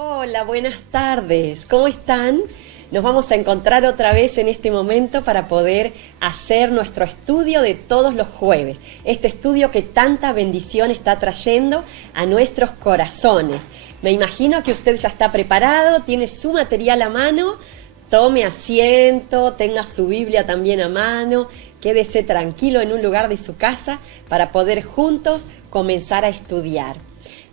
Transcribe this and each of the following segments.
Hola, buenas tardes. ¿Cómo están? Nos vamos a encontrar otra vez en este momento para poder hacer nuestro estudio de todos los jueves. Este estudio que tanta bendición está trayendo a nuestros corazones. Me imagino que usted ya está preparado, tiene su material a mano. Tome asiento, tenga su Biblia también a mano. Quédese tranquilo en un lugar de su casa para poder juntos comenzar a estudiar.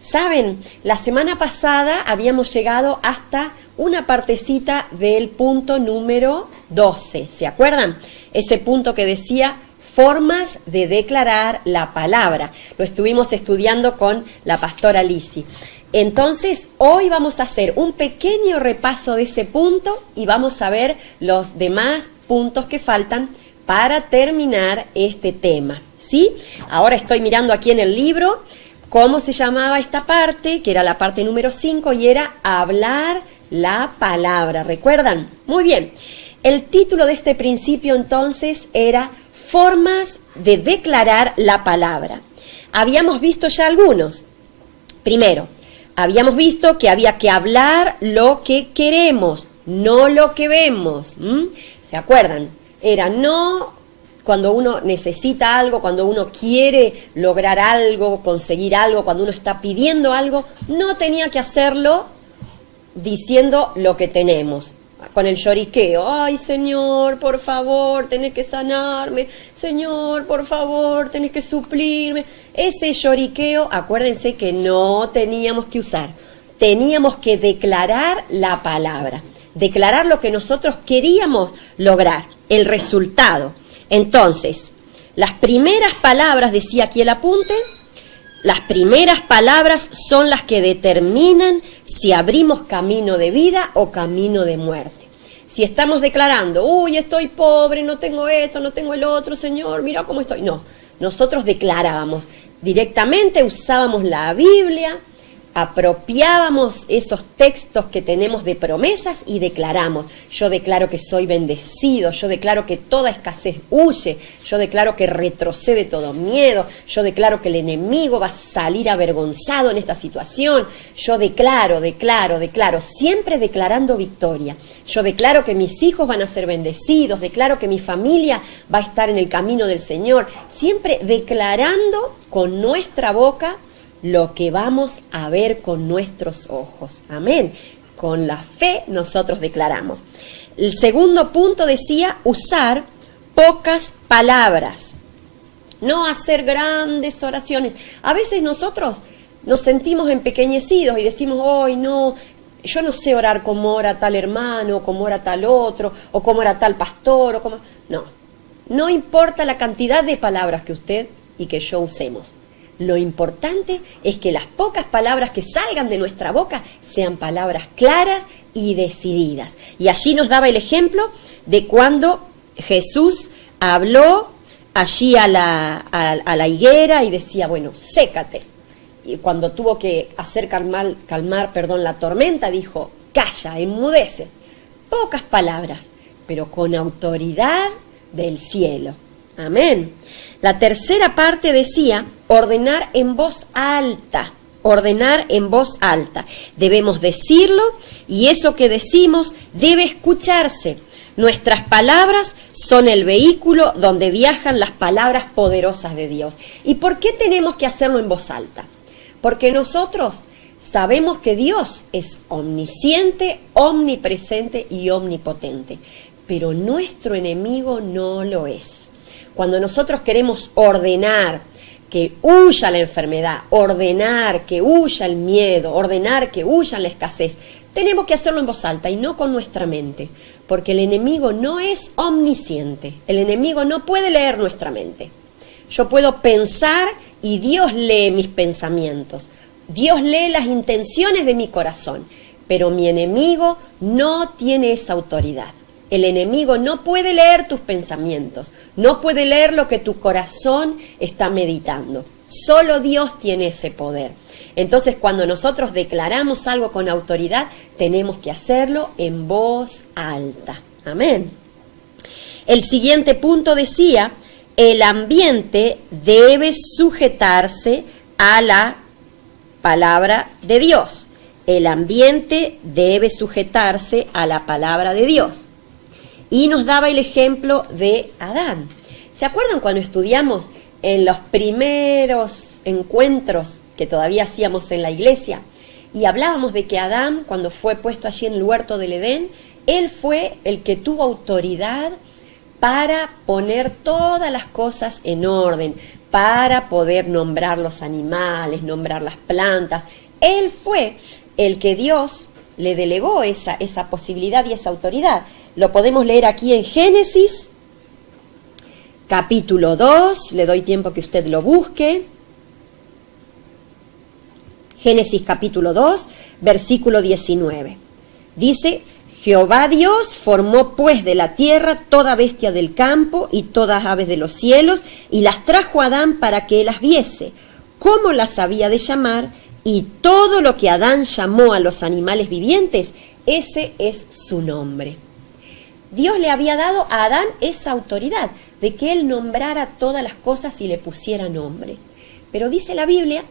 Saben, la semana pasada habíamos llegado hasta una partecita del punto número 12, ¿se acuerdan? Ese punto que decía formas de declarar la palabra. Lo estuvimos estudiando con la pastora Lisi. Entonces, hoy vamos a hacer un pequeño repaso de ese punto y vamos a ver los demás puntos que faltan para terminar este tema, ¿sí? Ahora estoy mirando aquí en el libro cómo se llamaba esta parte, que era la parte número 5, y era hablar la palabra. ¿Recuerdan? Muy bien. El título de este principio entonces era formas de declarar la palabra. Habíamos visto ya algunos. Primero, habíamos visto que había que hablar lo que queremos, no lo que vemos. ¿Se acuerdan? Era no cuando uno necesita algo, cuando uno quiere lograr algo, conseguir algo, cuando uno está pidiendo algo, no tenía que hacerlo diciendo lo que tenemos, con el lloriqueo. Ay, Señor, por favor, tenés que sanarme. Señor, por favor, tenés que suplirme. Ese lloriqueo, acuérdense que no teníamos que usar. Teníamos que declarar la palabra, declarar lo que nosotros queríamos lograr, el resultado. Entonces, las primeras palabras, decía aquí el apunte, las primeras palabras son las que determinan si abrimos camino de vida o camino de muerte. Si estamos declarando, uy, estoy pobre, no tengo esto, no tengo el otro, Señor, mira cómo estoy. No, nosotros declarábamos, directamente usábamos la Biblia, apropiábamos esos textos que tenemos de promesas y declaramos. Yo declaro que soy bendecido, yo declaro que toda escasez huye, yo declaro que retrocede todo miedo, yo declaro que el enemigo va a salir avergonzado en esta situación, yo declaro, siempre declarando victoria. Yo declaro que mis hijos van a ser bendecidos, declaro que mi familia va a estar en el camino del Señor, siempre declarando con nuestra boca lo que vamos a ver con nuestros ojos. Amén. Con la fe nosotros declaramos. El segundo punto decía usar pocas palabras. No hacer grandes oraciones. A veces nosotros nos sentimos empequeñecidos y decimos, ¡ay, no! Yo no sé orar como ora tal hermano, como ora tal otro, o como ora tal pastor, o como... No importa la cantidad de palabras que usted y que yo usemos. Lo importante es que las pocas palabras que salgan de nuestra boca sean palabras claras y decididas. Y allí nos daba el ejemplo de cuando Jesús habló allí a la higuera y decía, bueno, sécate. Y cuando tuvo que hacer calmar la tormenta, dijo, calla, enmudece. Pocas palabras, pero con autoridad del cielo. Amén. La tercera parte decía ordenar en voz alta, ordenar en voz alta. Debemos decirlo y eso que decimos debe escucharse. Nuestras palabras son el vehículo donde viajan las palabras poderosas de Dios. ¿Y por qué tenemos que hacerlo en voz alta? Porque nosotros sabemos que Dios es omnisciente, omnipresente y omnipotente, pero nuestro enemigo no lo es. Cuando nosotros queremos ordenar que huya la enfermedad, ordenar que huya el miedo, ordenar que huya la escasez, tenemos que hacerlo en voz alta y no con nuestra mente, porque el enemigo no es omnisciente, el enemigo no puede leer nuestra mente. Yo puedo pensar y Dios lee mis pensamientos, Dios lee las intenciones de mi corazón, pero mi enemigo no tiene esa autoridad. El enemigo no puede leer tus pensamientos, no puede leer lo que tu corazón está meditando. Solo Dios tiene ese poder. Entonces, cuando nosotros declaramos algo con autoridad, tenemos que hacerlo en voz alta. Amén. El siguiente punto decía, el ambiente debe sujetarse a la palabra de Dios. el ambiente debe sujetarse a la palabra de Dios. Y nos daba el ejemplo de Adán. ¿Se acuerdan cuando estudiamos en los primeros encuentros que todavía hacíamos en la iglesia? Y hablábamos de que Adán, cuando fue puesto allí en el huerto del Edén, él fue el que tuvo autoridad para poner todas las cosas en orden, para poder nombrar los animales, nombrar las plantas. Él fue el que Dios le delegó esa posibilidad y esa autoridad. Lo podemos leer aquí en Génesis, capítulo 2, le doy tiempo que usted lo busque. Génesis capítulo 2, versículo 19. Dice: Jehová Dios formó pues de la tierra toda bestia del campo y todas aves de los cielos, y las trajo a Adán para que él las viese, cómo las había de llamar, y todo lo que Adán llamó a los animales vivientes, ese es su nombre. Dios le había dado a Adán esa autoridad de que él nombrara todas las cosas y le pusiera nombre. Pero dice la Biblia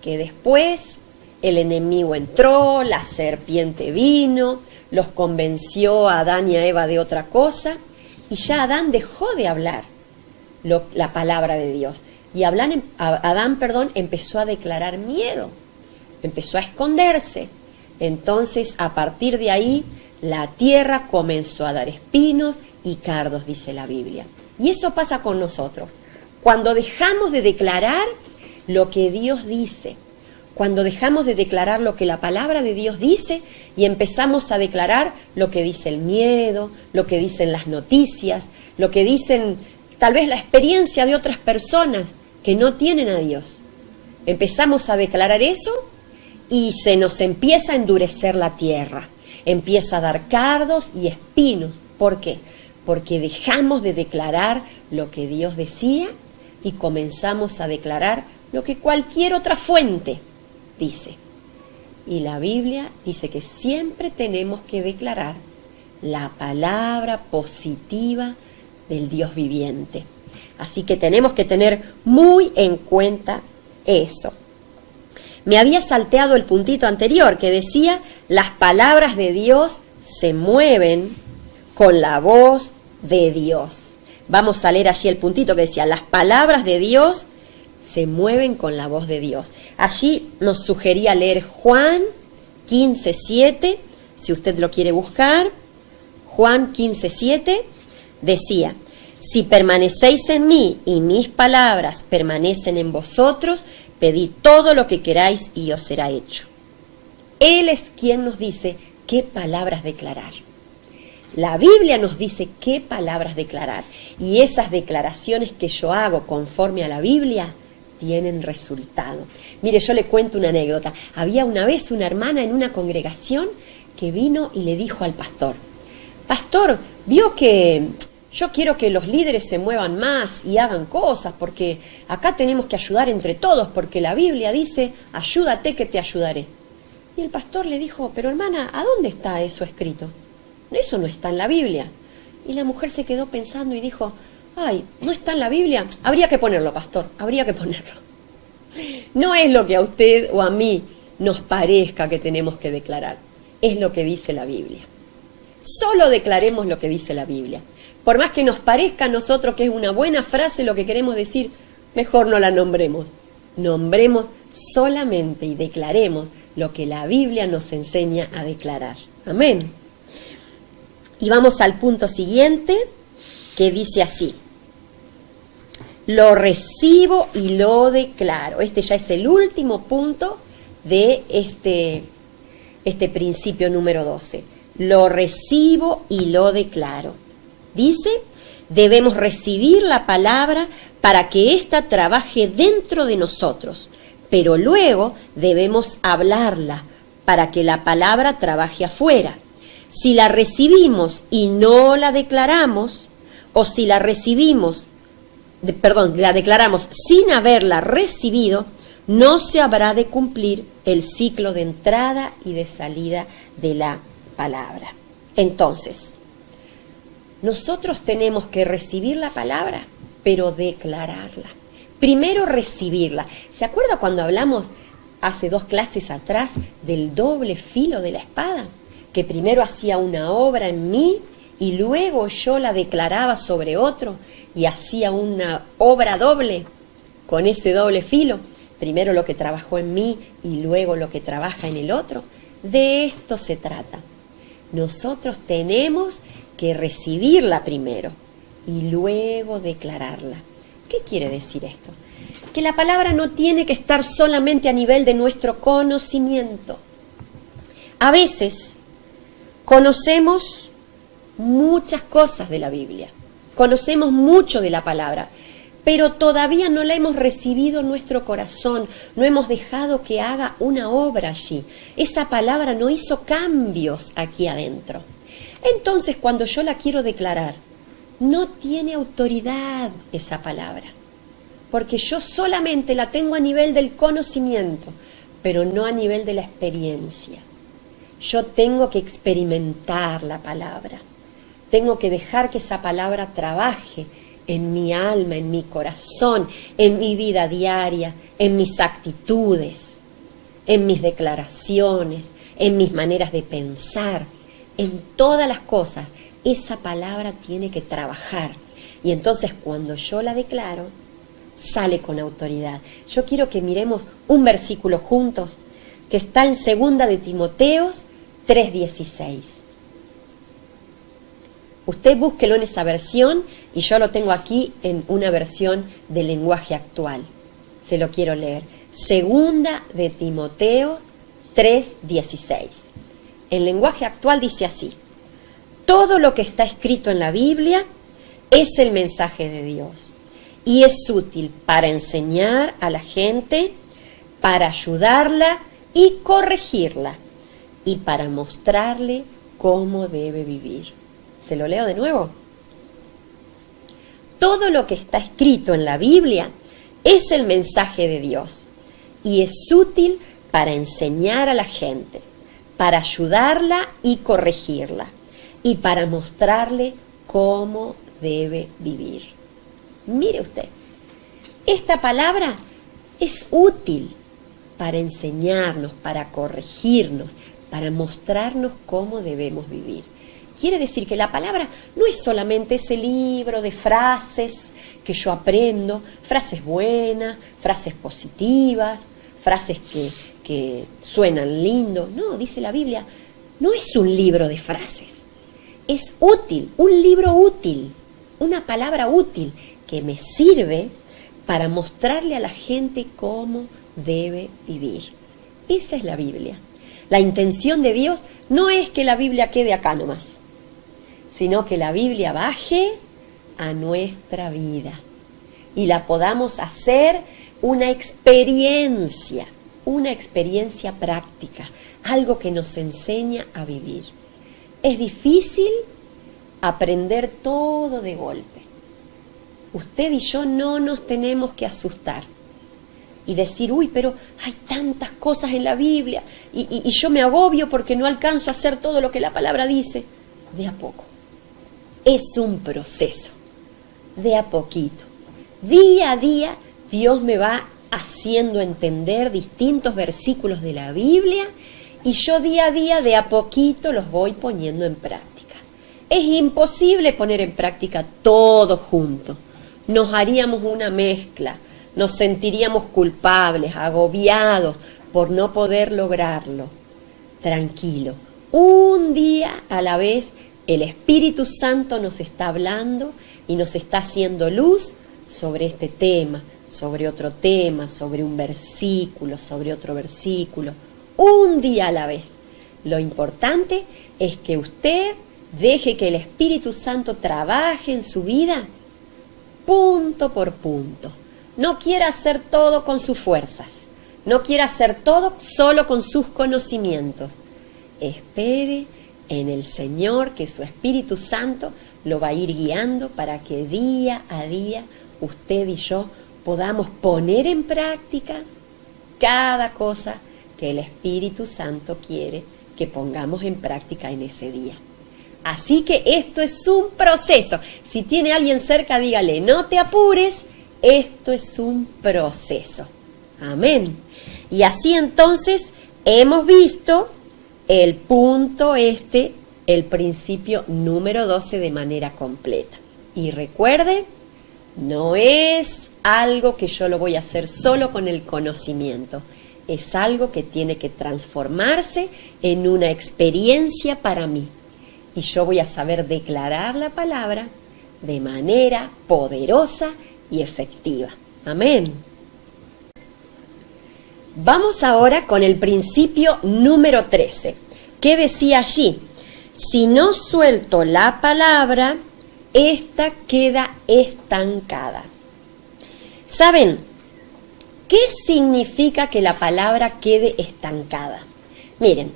que después el enemigo entró, la serpiente vino, los convenció a Adán y a Eva de otra cosa, y ya Adán dejó de hablar la palabra de Dios. Y Adán empezó a declarar miedo, empezó a esconderse. Entonces, a partir de ahí, la tierra comenzó a dar espinos y cardos, dice la Biblia. Y eso pasa con nosotros. Cuando dejamos de declarar lo que Dios dice, cuando dejamos de declarar lo que la palabra de Dios dice y empezamos a declarar lo que dice el miedo, lo que dicen las noticias, lo que dicen tal vez la experiencia de otras personas que no tienen a Dios. Empezamos a declarar eso y se nos empieza a endurecer la tierra, empieza a dar cardos y espinos. ¿Por qué? Porque dejamos de declarar lo que Dios decía y comenzamos a declarar lo que cualquier otra fuente dice. Y la Biblia dice que siempre tenemos que declarar la palabra positiva del Dios viviente. Así que tenemos que tener muy en cuenta eso. Me había salteado el puntito anterior que decía: las palabras de Dios se mueven con la voz de Dios. Vamos a leer allí el puntito que decía: las palabras de Dios se mueven con la voz de Dios. Allí nos sugería leer Juan 15:7, si usted lo quiere buscar. Juan 15:7 decía: si permanecéis en mí y mis palabras permanecen en vosotros, pedid todo lo que queráis y os será hecho. Él es quien nos dice qué palabras declarar. La Biblia nos dice qué palabras declarar, y esas declaraciones que yo hago conforme a la Biblia tienen resultado. Mire, yo le cuento una anécdota. Había una vez una hermana en una congregación que vino y le dijo al pastor: pastor, vio que yo quiero que los líderes se muevan más y hagan cosas, porque acá tenemos que ayudar entre todos, porque la Biblia dice: ayúdate que te ayudaré. Y el pastor le dijo: pero hermana, ¿a dónde está eso escrito? Eso no está en la Biblia. Y la mujer se quedó pensando y dijo: ay, ¿no está en la Biblia? Habría que ponerlo, pastor, habría que ponerlo. No es lo que a usted o a mí nos parezca que tenemos que declarar, es lo que dice la Biblia. Solo declaremos lo que dice la Biblia. Por más que nos parezca a nosotros que es una buena frase lo que queremos decir, mejor no la nombremos. Nombremos solamente y declaremos lo que la Biblia nos enseña a declarar. Amén. Y vamos al punto siguiente, que dice así: lo recibo y lo declaro. Este ya es el último punto de este principio número 12. Lo recibo y lo declaro. Dice: debemos recibir la palabra para que ésta trabaje dentro de nosotros, pero luego debemos hablarla para que la palabra trabaje afuera. Si la recibimos y no la declaramos, o si la declaramos sin haberla recibido, no se habrá de cumplir el ciclo de entrada y de salida de la palabra. Entonces, nosotros tenemos que recibir la palabra, pero declararla. Primero recibirla. ¿Se acuerda cuando hablamos hace 2 clases atrás del doble filo de la espada, que primero hacía una obra en mí y luego yo la declaraba sobre otro y hacía una obra doble con ese doble filo, primero lo que trabajó en mí y luego lo que trabaja en el otro. De esto se trata. Nosotros tenemos que recibirla primero y luego declararla. ¿Qué quiere decir esto? Que la palabra no tiene que estar solamente a nivel de nuestro conocimiento. A veces conocemos muchas cosas de la Biblia, conocemos mucho de la palabra, pero todavía no la hemos recibido en nuestro corazón, no hemos dejado que haga una obra allí. Esa palabra no hizo cambios aquí adentro. Entonces, cuando yo la quiero declarar, no tiene autoridad esa palabra, porque yo solamente la tengo a nivel del conocimiento, pero no a nivel de la experiencia. Yo tengo que experimentar la palabra, tengo que dejar que esa palabra trabaje en mi alma, en mi corazón, en mi vida diaria, en mis actitudes, en mis declaraciones, en mis maneras de pensar, en todas las cosas. Esa palabra tiene que trabajar. Y entonces cuando yo la declaro, sale con autoridad. Yo quiero que miremos un versículo juntos que está en 2 de Timoteos 3:16. Usted búsquelo en esa versión y yo lo tengo aquí en una versión del lenguaje actual. Se lo quiero leer. 2 de Timoteo 3:16. El lenguaje actual dice así: todo lo que está escrito en la Biblia es el mensaje de Dios y es útil para enseñar a la gente, para ayudarla y corregirla y para mostrarle cómo debe vivir. Se lo leo de nuevo. Todo lo que está escrito en la Biblia es el mensaje de Dios y es útil para enseñar a la gente, para ayudarla y corregirla y para mostrarle cómo debe vivir. Mire usted, esta palabra es útil para enseñarnos, para corregirnos, para mostrarnos cómo debemos vivir. Quiere decir que la palabra no es solamente ese libro de frases que yo aprendo, frases buenas, frases positivas, frases que suenan lindo. No, dice la Biblia, no es un libro de frases. Es útil, un libro útil, una palabra útil que me sirve para mostrarle a la gente cómo debe vivir. Esa es la Biblia. La intención de Dios no es que la Biblia quede acá nomás, sino que la Biblia baje a nuestra vida y la podamos hacer una experiencia práctica, algo que nos enseña a vivir. Es difícil aprender todo de golpe. Usted y yo no nos tenemos que asustar y decir, uy, pero hay tantas cosas en la Biblia y yo me agobio porque no alcanzo a hacer todo lo que la palabra dice. De a poco. Es un proceso, de a poquito. Día a día Dios me va haciendo entender distintos versículos de la Biblia y yo día a día de a poquito los voy poniendo en práctica. Es imposible poner en práctica todo junto. Nos haríamos una mezcla, nos sentiríamos culpables, agobiados por no poder lograrlo. Tranquilo, un día a la vez el Espíritu Santo nos está hablando y nos está haciendo luz sobre este tema, sobre otro tema, sobre un versículo, sobre otro versículo, un día a la vez. Lo importante es que usted deje que el Espíritu Santo trabaje en su vida punto por punto. No quiera hacer todo con sus fuerzas, no quiera hacer todo solo con sus conocimientos. Espere en el Señor que su Espíritu Santo lo va a ir guiando para que día a día usted y yo podamos poner en práctica cada cosa que el Espíritu Santo quiere que pongamos en práctica en ese día. Así que esto es un proceso. Si tiene alguien cerca, dígale, no te apures, esto es un proceso. Amén. Y así entonces hemos visto el punto el principio número 12 de manera completa. Y recuerde, no es algo que yo lo voy a hacer solo con el conocimiento, es algo que tiene que transformarse en una experiencia para mí. Y yo voy a saber declarar la palabra de manera poderosa y efectiva. Amén. Vamos ahora con el principio número 13, que decía allí: si no suelto la palabra, esta queda estancada. ¿Saben qué significa que la palabra quede estancada? Miren,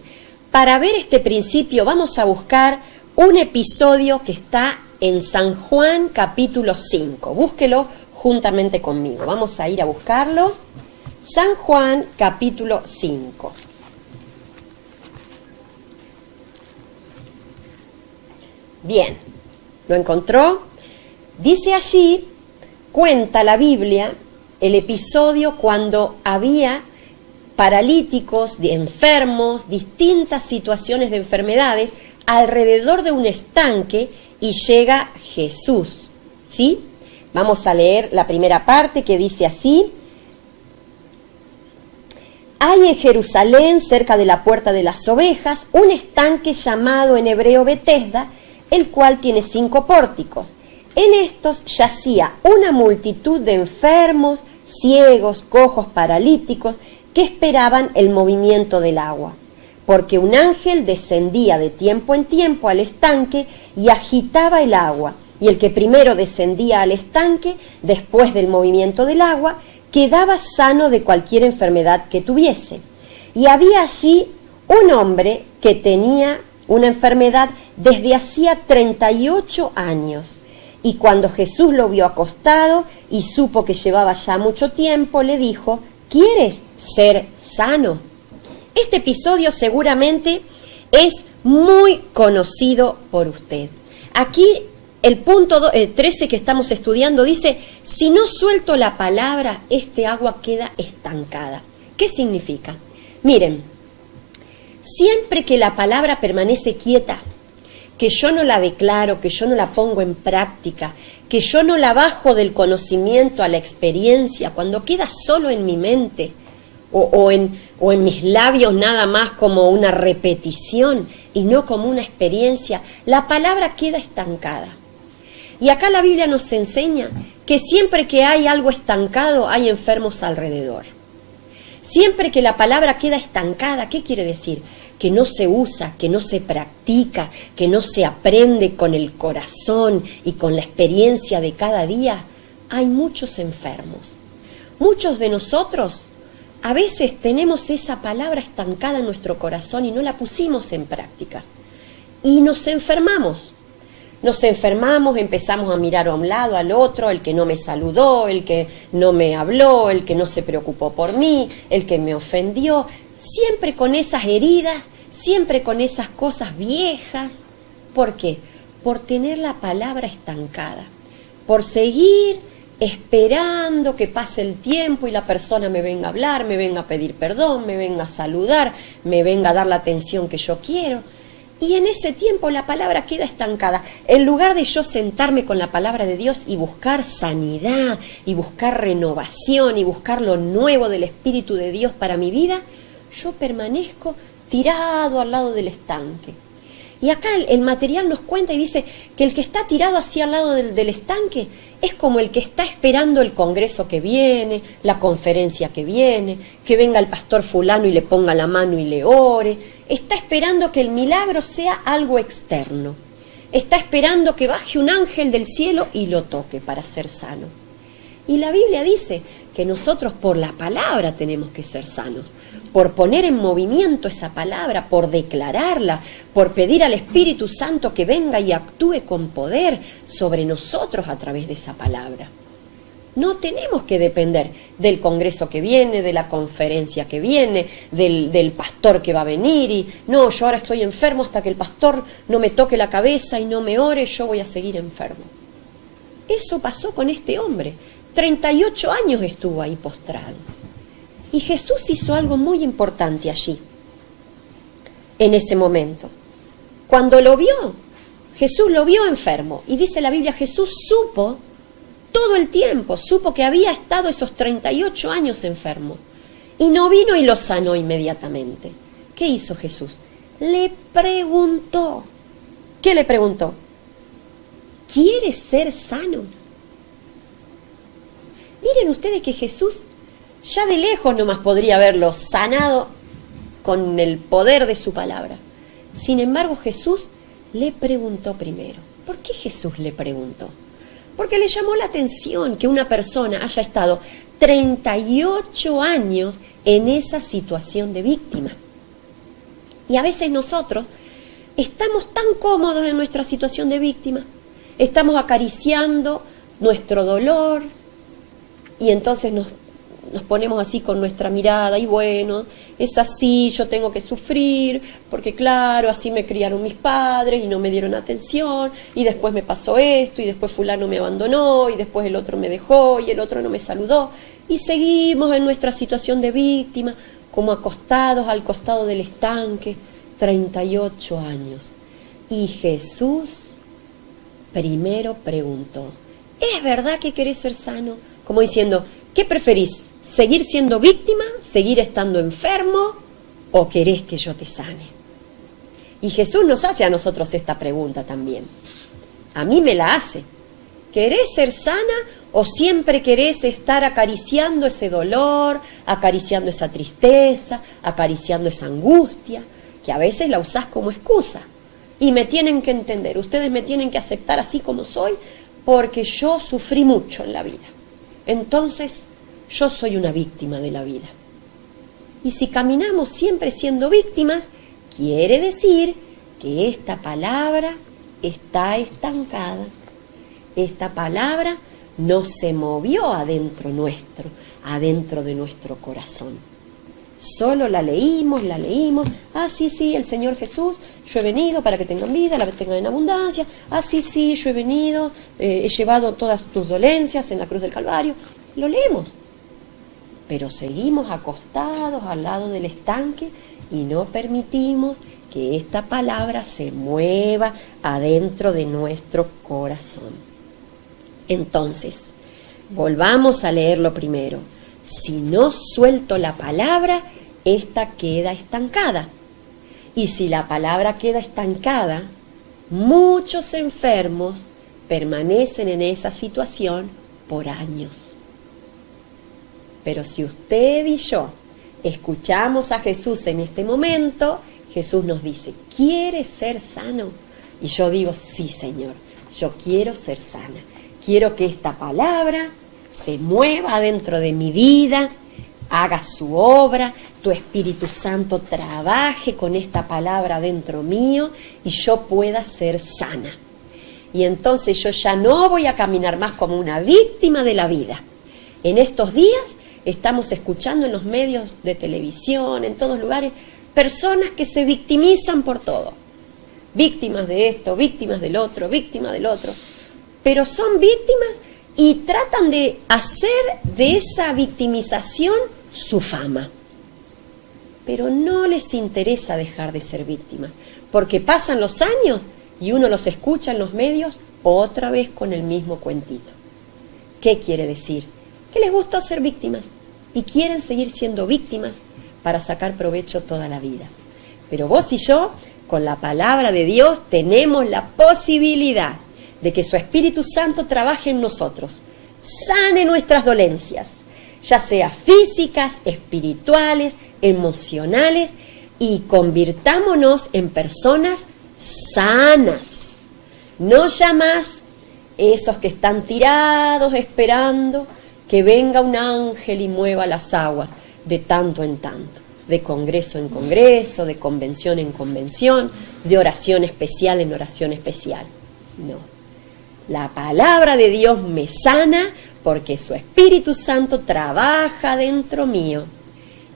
para ver este principio vamos a buscar un episodio que está en San Juan capítulo 5. Búsquelo juntamente conmigo. Vamos a ir a buscarlo. San Juan capítulo 5. Bien, ¿lo encontró? Dice allí, cuenta la Biblia, el episodio cuando había paralíticos, enfermos, distintas situaciones de enfermedades alrededor de un estanque y llega Jesús, ¿sí? Vamos a leer la primera parte que dice así: hay en Jerusalén, cerca de la puerta de las ovejas, un estanque llamado en hebreo Betesda, el cual tiene 5 pórticos. En estos yacía una multitud de enfermos, ciegos, cojos, paralíticos, que esperaban el movimiento del agua, porque un ángel descendía de tiempo en tiempo al estanque y agitaba el agua, y el que primero descendía al estanque, después del movimiento del agua, quedaba sano de cualquier enfermedad que tuviese. Y había allí un hombre que tenía una enfermedad desde hacía 38 años. Y cuando Jesús lo vio acostado y supo que llevaba ya mucho tiempo, le dijo: ¿quieres ser sano? Este episodio seguramente es muy conocido por usted. Aquí el punto 13 que estamos estudiando dice: si no suelto la palabra, este agua queda estancada. ¿Qué significa? Miren, siempre que la palabra permanece quieta, que yo no la declaro, que yo no la pongo en práctica, que yo no la bajo del conocimiento a la experiencia, cuando queda solo en mi mente o en mis labios nada más como una repetición y no como una experiencia, la palabra queda estancada. Y acá la Biblia nos enseña que siempre que hay algo estancado, hay enfermos alrededor. Siempre que la palabra queda estancada, ¿qué quiere decir? Que no se usa, que no se practica, que no se aprende con el corazón y con la experiencia de cada día, hay muchos enfermos. Muchos de nosotros a veces tenemos esa palabra estancada en nuestro corazón y no la pusimos en práctica. Y nos enfermamos. Nos enfermamos, empezamos a mirar a un lado, al otro, el que no me saludó, el que no me habló, el que no se preocupó por mí, el que me ofendió, siempre con esas heridas, siempre con esas cosas viejas. ¿Por qué? Por tener la palabra estancada, por seguir esperando que pase el tiempo y la persona me venga a hablar, me venga a pedir perdón, me venga a saludar, me venga a dar la atención que yo quiero. Y en ese tiempo la palabra queda estancada. En lugar de yo sentarme con la palabra de Dios y buscar sanidad, y buscar renovación, y buscar lo nuevo del Espíritu de Dios para mi vida, yo permanezco tirado al lado del estanque. Y acá el material nos cuenta y dice que el que está tirado así al lado del estanque es como el que está esperando el congreso que viene, la conferencia que viene, que venga el pastor fulano y le ponga la mano y le ore. Está esperando que el milagro sea algo externo. Está esperando que baje un ángel del cielo y lo toque para ser sano. Y la Biblia dice que nosotros por la palabra tenemos que ser sanos, por poner en movimiento esa palabra, por declararla, por pedir al Espíritu Santo que venga y actúe con poder sobre nosotros a través de esa palabra. No tenemos que depender del congreso que viene, de la conferencia que viene, del pastor que va a venir y no, yo ahora estoy enfermo hasta que el pastor no me toque la cabeza y no me ore, yo voy a seguir enfermo. Eso pasó con este hombre. 38 años estuvo ahí postrado. Y Jesús hizo algo muy importante allí, en ese momento. Cuando lo vio, Jesús lo vio enfermo. Y dice la Biblia, Jesús supo todo el tiempo, supo que había estado esos 38 años enfermo. Y no vino y lo sanó inmediatamente. ¿Qué hizo Jesús? Le preguntó. ¿Qué le preguntó? ¿Quieres ser sano? Miren ustedes que Jesús ya de lejos nomás podría haberlo sanado con el poder de su palabra. Sin embargo, Jesús le preguntó primero. ¿Por qué Jesús le preguntó? Porque le llamó la atención que una persona haya estado 38 años en esa situación de víctima. Y a veces nosotros estamos tan cómodos en nuestra situación de víctima, estamos acariciando nuestro dolor y entonces nos ponemos así con nuestra mirada y bueno, es así, yo tengo que sufrir, porque claro, así me criaron mis padres y no me dieron atención, y después me pasó esto, y después fulano me abandonó, y después el otro me dejó, y el otro no me saludó, y seguimos en nuestra situación de víctima, como acostados al costado del estanque, 38 años. Y Jesús primero preguntó, ¿es verdad que querés ser sano? Como diciendo, ¿qué preferís? ¿Seguir siendo víctima? ¿Seguir estando enfermo? ¿O querés que yo te sane? Y Jesús nos hace a nosotros esta pregunta también. A mí me la hace. ¿Querés ser sana o siempre querés estar acariciando ese dolor, acariciando esa tristeza, acariciando esa angustia, que a veces la usás como excusa? Y me tienen que entender, ustedes me tienen que aceptar así como soy, porque yo sufrí mucho en la vida. Entonces, yo soy una víctima de la vida. Y si caminamos siempre siendo víctimas, quiere decir que esta palabra está estancada. Esta palabra no se movió adentro nuestro, adentro de nuestro corazón. Solo la leímos, sí, el Señor Jesús, yo he venido para que tengan vida, la tengan en abundancia, sí, yo he venido, he llevado todas tus dolencias en la cruz del Calvario. Lo leemos, pero seguimos acostados al lado del estanque y no permitimos que esta palabra se mueva adentro de nuestro corazón. Entonces, volvamos a leerlo primero. Si no suelto la palabra, esta queda estancada. Y si la palabra queda estancada, muchos enfermos permanecen en esa situación por años. Pero si usted y yo escuchamos a Jesús en este momento, Jesús nos dice, ¿quieres ser sano? Y yo digo, sí, Señor, yo quiero ser sana. Quiero que esta palabra se mueva dentro de mi vida, haga su obra, tu Espíritu Santo trabaje con esta palabra dentro mío y yo pueda ser sana. Y entonces yo ya no voy a caminar más como una víctima de la vida. En estos días estamos escuchando en los medios de televisión, en todos lugares, personas que se victimizan por todo. Víctimas de esto, víctimas del otro, víctimas del otro. Pero son víctimas y tratan de hacer de esa victimización su fama. Pero no les interesa dejar de ser víctimas, porque pasan los años y uno los escucha en los medios otra vez con el mismo cuentito. ¿Qué quiere decir? Que les gustó ser víctimas y quieren seguir siendo víctimas para sacar provecho toda la vida. Pero vos y yo, con la palabra de Dios, tenemos la posibilidad de que su Espíritu Santo trabaje en nosotros, sane nuestras dolencias, ya sea físicas, espirituales, emocionales, y convirtámonos en personas sanas. No ya más esos que están tirados esperando que venga un ángel y mueva las aguas de tanto en tanto, de congreso en congreso, de convención en convención, de oración especial en oración especial. No. La palabra de Dios me sana porque su Espíritu Santo trabaja dentro mío.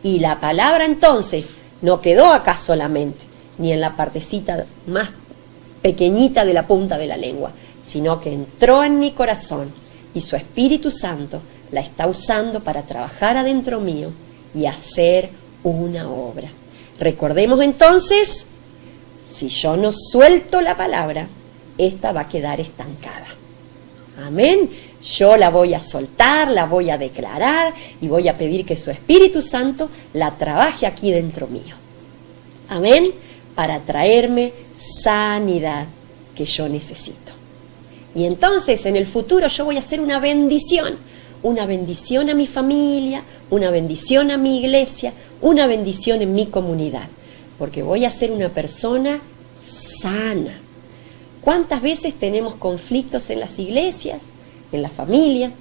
Y la palabra entonces no quedó acá solamente, ni en la partecita más pequeñita de la punta de la lengua, sino que entró en mi corazón y su Espíritu Santo la está usando para trabajar adentro mío y hacer una obra. Recordemos entonces, si yo no suelto la palabra, esta va a quedar estancada. Amén. Yo la voy a soltar, la voy a declarar y voy a pedir que su Espíritu Santo la trabaje aquí dentro mío. Amén. Para traerme sanidad que yo necesito. Y entonces en el futuro yo voy a hacer una bendición a mi familia, una bendición a mi iglesia, una bendición en mi comunidad, porque voy a ser una persona sana. ¿Cuántas veces tenemos conflictos en las iglesias, en las familias?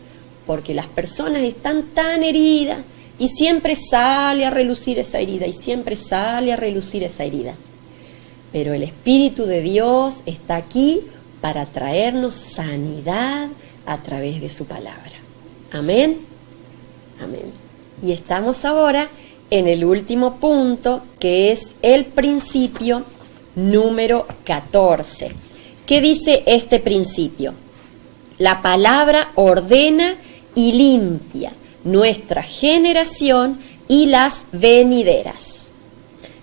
Porque las personas están tan heridas y siempre sale a relucir esa herida y siempre sale a relucir esa herida. Pero el Espíritu de Dios está aquí para traernos sanidad a través de su palabra. Amén. Amén. Y estamos ahora en el último punto, que es el principio número 14. ¿Qué dice este principio? La palabra ordena y limpia nuestra generación y las venideras.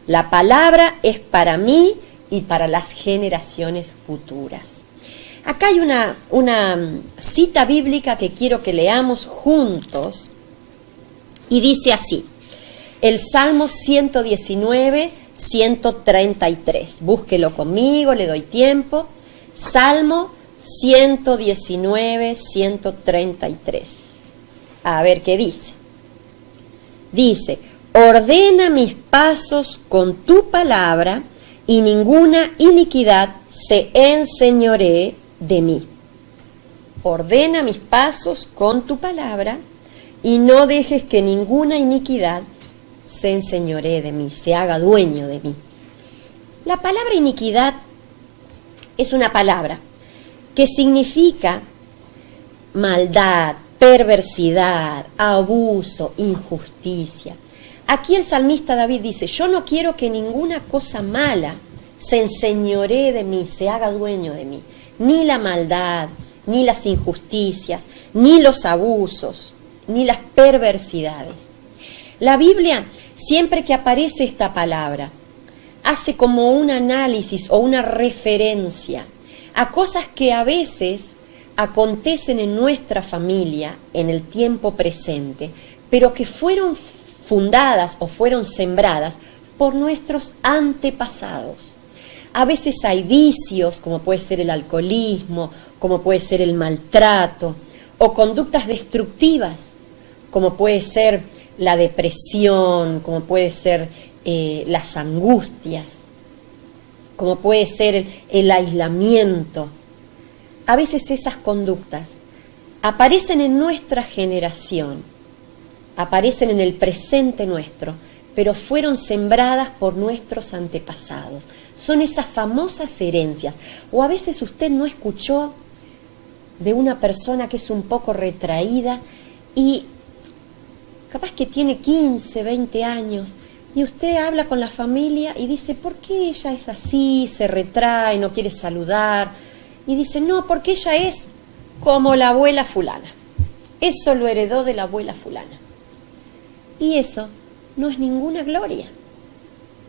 La palabra es para mí y para las generaciones futuras. Acá hay una cita bíblica que quiero que leamos juntos y dice así, el Salmo 119, 133. Búsquelo conmigo, le doy tiempo. Salmo 119, 133. A ver qué dice. Dice, ordena mis pasos con tu palabra y ninguna iniquidad se enseñoree de mí. Ordena mis pasos con tu palabra y no dejes que ninguna iniquidad se enseñoree de mí, se haga dueño de mí. La palabra iniquidad es una palabra que significa maldad, perversidad, abuso, injusticia. Aquí el salmista David dice, yo no quiero que ninguna cosa mala se enseñoree de mí, se haga dueño de mí. Ni la maldad, ni las injusticias, ni los abusos, ni las perversidades. La Biblia, siempre que aparece esta palabra, hace como un análisis o una referencia a cosas que a veces acontecen en nuestra familia en el tiempo presente, pero que fueron fundadas o fueron sembradas por nuestros antepasados. A veces hay vicios, como puede ser el alcoholismo, como puede ser el maltrato, o conductas destructivas, como puede ser la depresión, como puede ser las angustias, como puede ser el aislamiento. A veces esas conductas aparecen en nuestra generación, aparecen en el presente nuestro, pero fueron sembradas por nuestros antepasados. Son esas famosas herencias. O a veces usted no escuchó de una persona que es un poco retraída y capaz que tiene 15, 20 años, y usted habla con la familia y dice, ¿por qué ella es así? Se retrae, no quiere saludar. Y dice, no, porque ella es como la abuela fulana. Eso lo heredó de la abuela fulana. Y eso no es ninguna gloria.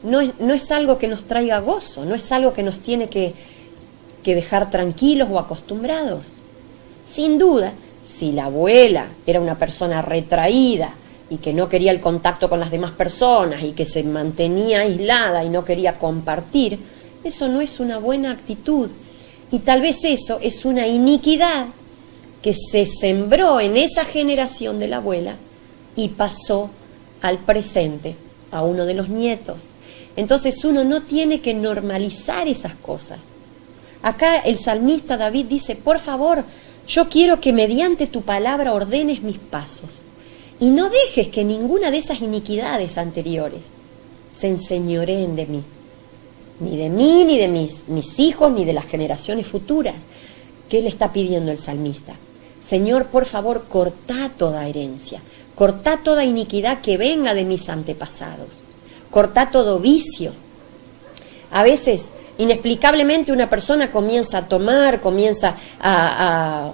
No es algo que nos traiga gozo, no es algo que nos tiene que dejar tranquilos o acostumbrados. Sin duda, si la abuela era una persona retraída y que no quería el contacto con las demás personas y que se mantenía aislada y no quería compartir, eso no es una buena actitud. Y tal vez eso es una iniquidad que se sembró en esa generación de la abuela y pasó al presente, a uno de los nietos. Entonces uno no tiene que normalizar esas cosas. Acá el salmista David dice, por favor, yo quiero que mediante tu palabra ordenes mis pasos y no dejes que ninguna de esas iniquidades anteriores se enseñoreen de mí, ni de mis hijos, ni de las generaciones futuras. ¿Qué le está pidiendo el salmista? Señor, por favor, cortá toda herencia, cortá toda iniquidad que venga de mis antepasados, cortá todo vicio. A veces, inexplicablemente, una persona comienza a tomar, comienza a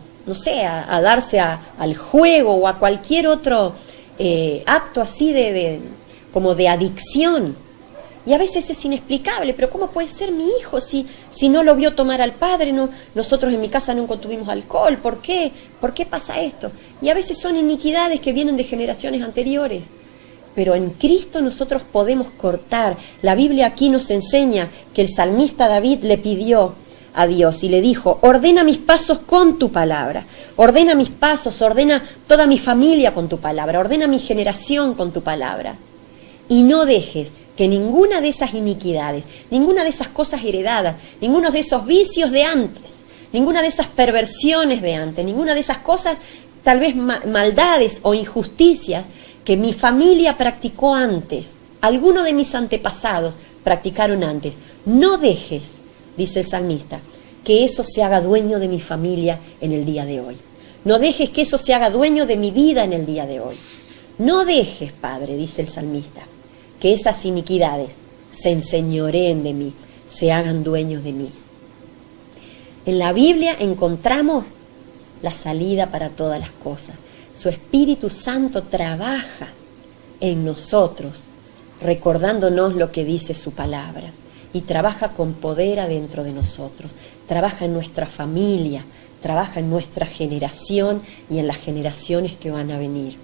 darse al juego o a cualquier otro acto así como de adicción. Y a veces es inexplicable, pero ¿cómo puede ser mi hijo si no lo vio tomar al padre? No, nosotros en mi casa nunca tuvimos alcohol, ¿por qué? ¿Por qué pasa esto? Y a veces son iniquidades que vienen de generaciones anteriores. Pero en Cristo nosotros podemos cortar. La Biblia aquí nos enseña que el salmista David le pidió a Dios y le dijo: ordena mis pasos con tu palabra, ordena mis pasos, ordena toda mi familia con tu palabra, ordena mi generación con tu palabra. Y no dejes que ninguna de esas iniquidades, ninguna de esas cosas heredadas, ninguno de esos vicios de antes, ninguna de esas perversiones de antes, ninguna de esas cosas, tal vez maldades o injusticias que mi familia practicó antes, alguno de mis antepasados practicaron antes, no dejes, dice el salmista, que eso se haga dueño de mi familia en el día de hoy. No dejes que eso se haga dueño de mi vida en el día de hoy. No dejes, Padre, dice el salmista, que esas iniquidades se enseñoreen de mí, se hagan dueños de mí. En la Biblia encontramos la salida para todas las cosas. Su Espíritu Santo trabaja en nosotros, recordándonos lo que dice su palabra, y trabaja con poder adentro de nosotros, trabaja en nuestra familia, trabaja en nuestra generación y en las generaciones que van a venir.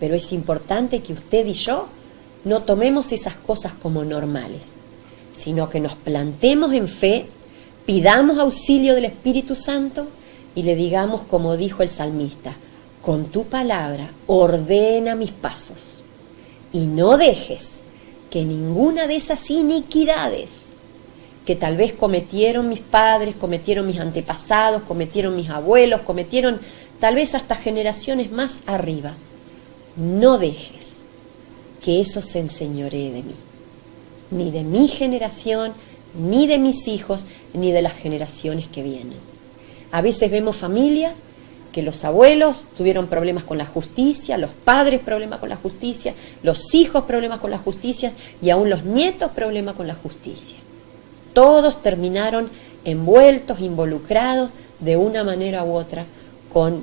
Pero es importante que usted y yo no tomemos esas cosas como normales, sino que nos plantemos en fe, pidamos auxilio del Espíritu Santo y le digamos, como dijo el salmista: con tu palabra ordena mis pasos y no dejes que ninguna de esas iniquidades que tal vez cometieron mis padres, cometieron mis antepasados, cometieron mis abuelos, cometieron tal vez hasta generaciones más arriba, no dejes que eso se enseñoree de mí, ni de mi generación, ni de mis hijos, ni de las generaciones que vienen. A veces vemos familias que los abuelos tuvieron problemas con la justicia, los padres problemas con la justicia, los hijos problemas con la justicia y aún los nietos problemas con la justicia. Todos terminaron envueltos, involucrados de una manera u otra con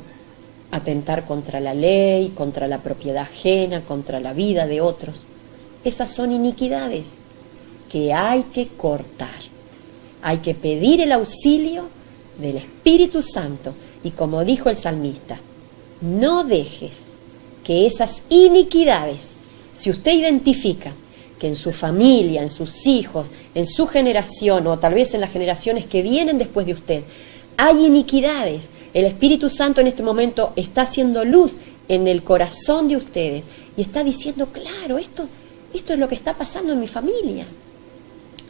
atentar contra la ley, contra la propiedad ajena, contra la vida de otros. Esas son iniquidades que hay que cortar. Hay que pedir el auxilio del Espíritu Santo y, como dijo el salmista, no dejes que esas iniquidades, si usted identifica que en su familia, en sus hijos, en su generación o tal vez en las generaciones que vienen después de usted, hay iniquidades, el Espíritu Santo en este momento está haciendo luz en el corazón de ustedes y está diciendo: claro, esto es lo que está pasando en mi familia.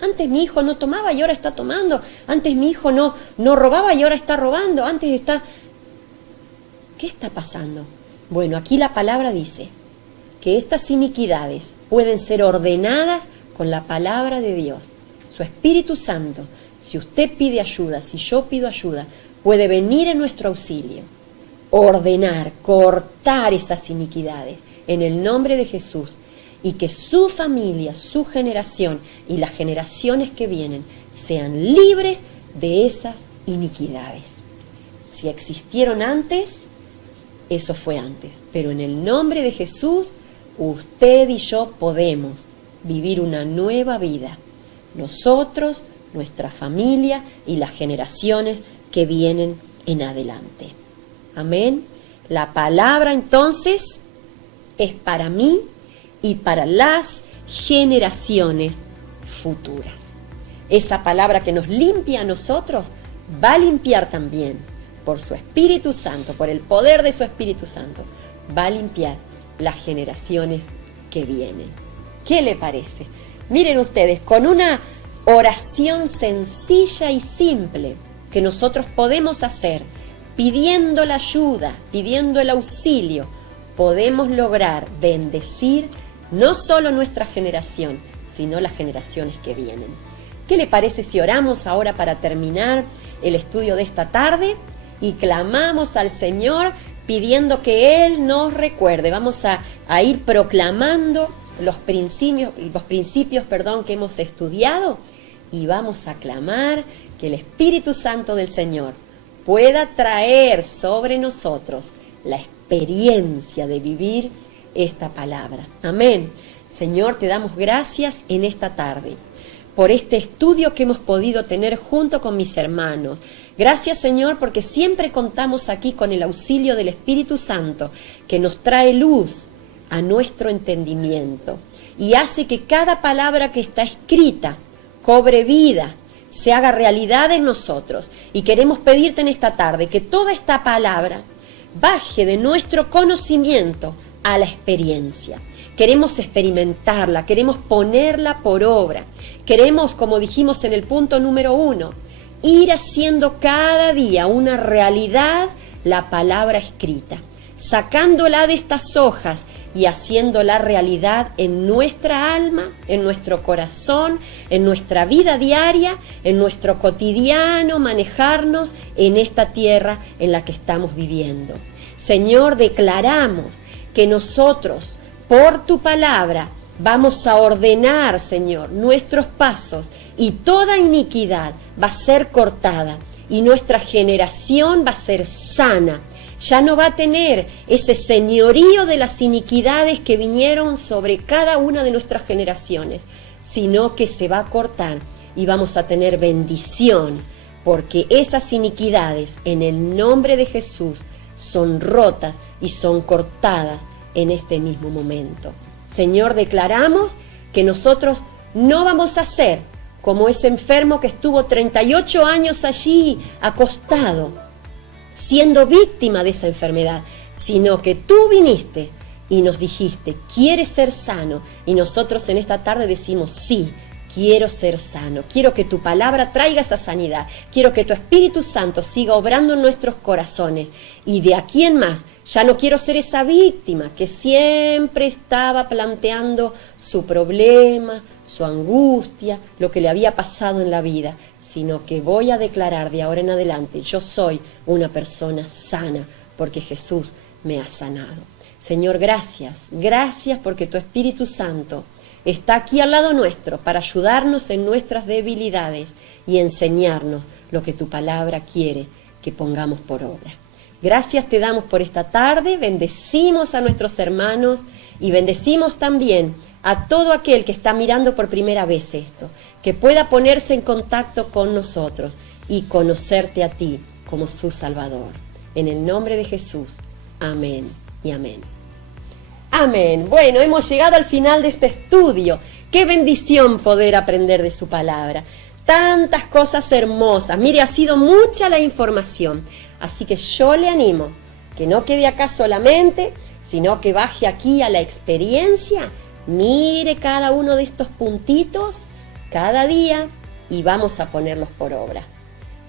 Antes mi hijo no tomaba y ahora está tomando. Antes mi hijo no robaba y ahora está robando. Antes está... ¿Qué está pasando? Bueno, aquí la palabra dice que estas iniquidades pueden ser ordenadas con la palabra de Dios. Su Espíritu Santo, si usted pide ayuda, si yo pido ayuda, puede venir en nuestro auxilio, ordenar, cortar esas iniquidades en el nombre de Jesús, y que su familia, su generación y las generaciones que vienen sean libres de esas iniquidades. Si existieron antes, eso fue antes, pero en el nombre de Jesús, usted y yo podemos vivir una nueva vida. Nosotros, nuestra familia y las generaciones que vienen en adelante. Amén. La palabra entonces es para mí y para las generaciones futuras. Esa palabra que nos limpia a nosotros va a limpiar también por su Espíritu Santo, por el poder de su Espíritu Santo, va a limpiar las generaciones que vienen. ¿Qué le parece? Miren ustedes, con una oración sencilla y simple que nosotros podemos hacer, pidiendo la ayuda, pidiendo el auxilio, podemos lograr bendecir no solo nuestra generación, sino las generaciones que vienen. ¿Qué le parece si oramos ahora para terminar el estudio de esta tarde y clamamos al Señor pidiendo que Él nos recuerde? Vamos a ir proclamando los principios que hemos estudiado y vamos a clamar que el Espíritu Santo del Señor pueda traer sobre nosotros la experiencia de vivir esta palabra. Amén. Señor, te damos gracias en esta tarde por este estudio que hemos podido tener junto con mis hermanos. Gracias, Señor, porque siempre contamos aquí con el auxilio del Espíritu Santo, que nos trae luz a nuestro entendimiento y hace que cada palabra que está escrita cobre vida, se haga realidad en nosotros. Y queremos pedirte en esta tarde que toda esta palabra baje de nuestro conocimiento a la experiencia. Queremos experimentarla, queremos ponerla por obra. Queremos, como dijimos en el punto número 1, ir haciendo cada día una realidad la palabra escrita, sacándola de estas hojas y haciéndola realidad en nuestra alma, en nuestro corazón, en nuestra vida diaria, en nuestro cotidiano, manejarnos en esta tierra en la que estamos viviendo. Señor, declaramos que nosotros, por tu palabra, vamos a ordenar, Señor, nuestros pasos y toda iniquidad va a ser cortada y nuestra generación va a ser sana. Ya no va a tener ese señorío de las iniquidades que vinieron sobre cada una de nuestras generaciones, sino que se va a cortar y vamos a tener bendición, porque esas iniquidades en el nombre de Jesús son rotas y son cortadas en este mismo momento. Señor, declaramos que nosotros no vamos a ser como ese enfermo que estuvo 38 años allí acostado, siendo víctima de esa enfermedad, sino que tú viniste y nos dijiste, ¿quieres ser sano? Y nosotros en esta tarde decimos, sí, quiero ser sano, quiero que tu palabra traiga esa sanidad, quiero que tu Espíritu Santo siga obrando en nuestros corazones y de aquí en más, ya no quiero ser esa víctima que siempre estaba planteando su problema, su angustia, lo que le había pasado en la vida, sino que voy a declarar de ahora en adelante, yo soy una persona sana porque Jesús me ha sanado. Señor, gracias porque tu Espíritu Santo está aquí al lado nuestro para ayudarnos en nuestras debilidades y enseñarnos lo que tu palabra quiere que pongamos por obra. Gracias te damos por esta tarde, bendecimos a nuestros hermanos y bendecimos también a todo aquel que está mirando por primera vez esto, que pueda ponerse en contacto con nosotros y conocerte a ti como su Salvador. En el nombre de Jesús, amén y amén. Amén. Bueno, hemos llegado al final de este estudio. Qué bendición poder aprender de su palabra. Tantas cosas hermosas. Mire, ha sido mucha la información. Así que yo le animo que no quede acá solamente, sino que baje aquí a la experiencia, mire cada uno de estos puntitos cada día y vamos a ponerlos por obra.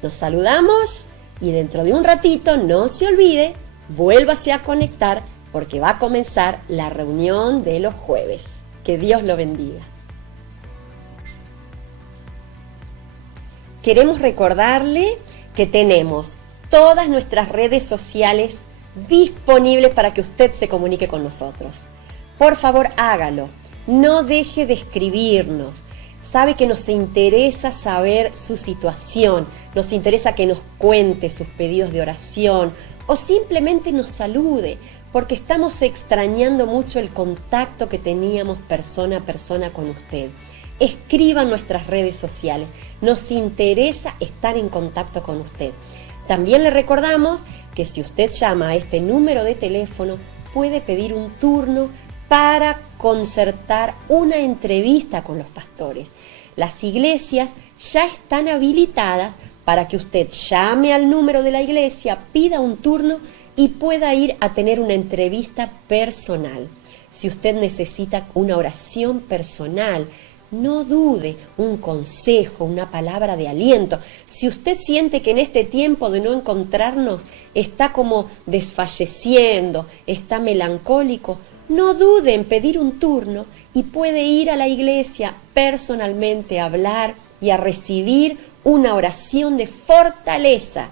Nos saludamos y dentro de un ratito, no se olvide, vuélvase a conectar porque va a comenzar la reunión de los jueves. Que Dios lo bendiga. Queremos recordarle que tenemos todas nuestras redes sociales disponibles para que usted se comunique con nosotros. Por favor, hágalo. No deje de escribirnos. Sabe que nos interesa saber su situación, nos interesa que nos cuente sus pedidos de oración o simplemente nos salude, porque estamos extrañando mucho el contacto que teníamos persona a persona con usted. Escriba en nuestras redes sociales. Nos interesa estar en contacto con usted. También le recordamos que si usted llama a este número de teléfono, puede pedir un turno para concertar una entrevista con los pastores. Las iglesias ya están habilitadas para que usted llame al número de la iglesia, pida un turno y pueda ir a tener una entrevista personal. Si usted necesita una oración personal, no dude, un consejo, una palabra de aliento. Si usted siente que en este tiempo de no encontrarnos está como desfalleciendo, está melancólico, no dude en pedir un turno y puede ir a la iglesia personalmente a hablar y a recibir una oración de fortaleza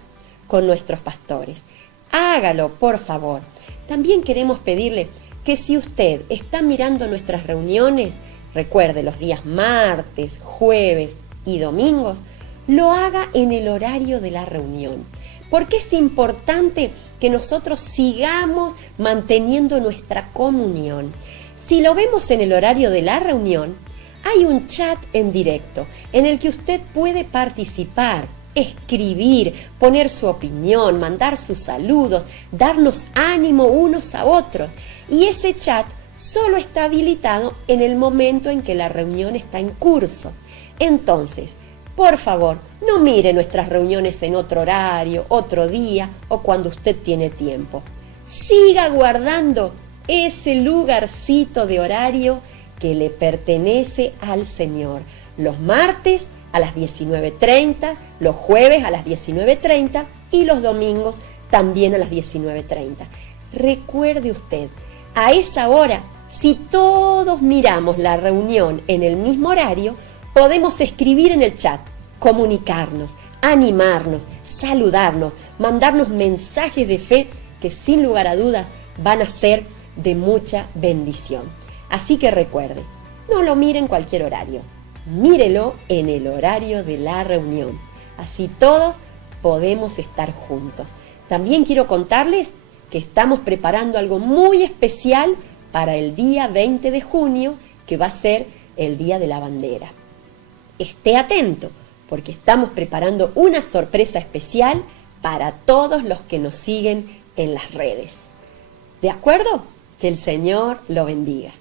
con nuestros pastores. Hágalo, por favor. También queremos pedirle que si usted está mirando nuestras reuniones, recuerde los días martes, jueves y domingos, lo haga en el horario de la reunión, porque es importante que nosotros sigamos manteniendo nuestra comunión. Si lo vemos en el horario de la reunión, hay un chat en directo en el que usted puede participar, escribir, poner su opinión, mandar sus saludos, darnos ánimo unos a otros. Y ese chat solo está habilitado en el momento en que la reunión está en curso. Entonces, por favor, no mire nuestras reuniones en otro horario, otro día o cuando usted tiene tiempo. Siga guardando ese lugarcito de horario que le pertenece al Señor. Los martes a las 19:30, los jueves a las 19:30 y los domingos también a las 19:30. Recuerde usted, a esa hora, si todos miramos la reunión en el mismo horario, podemos escribir en el chat, comunicarnos, animarnos, saludarnos, mandarnos mensajes de fe que sin lugar a dudas van a ser de mucha bendición. Así que recuerde, no lo mire en cualquier horario, mírelo en el horario de la reunión. Así todos podemos estar juntos. También quiero contarles que estamos preparando algo muy especial para el día 20 de junio, que va a ser el Día de la Bandera. Esté atento, porque estamos preparando una sorpresa especial para todos los que nos siguen en las redes. ¿De acuerdo? Que el Señor lo bendiga.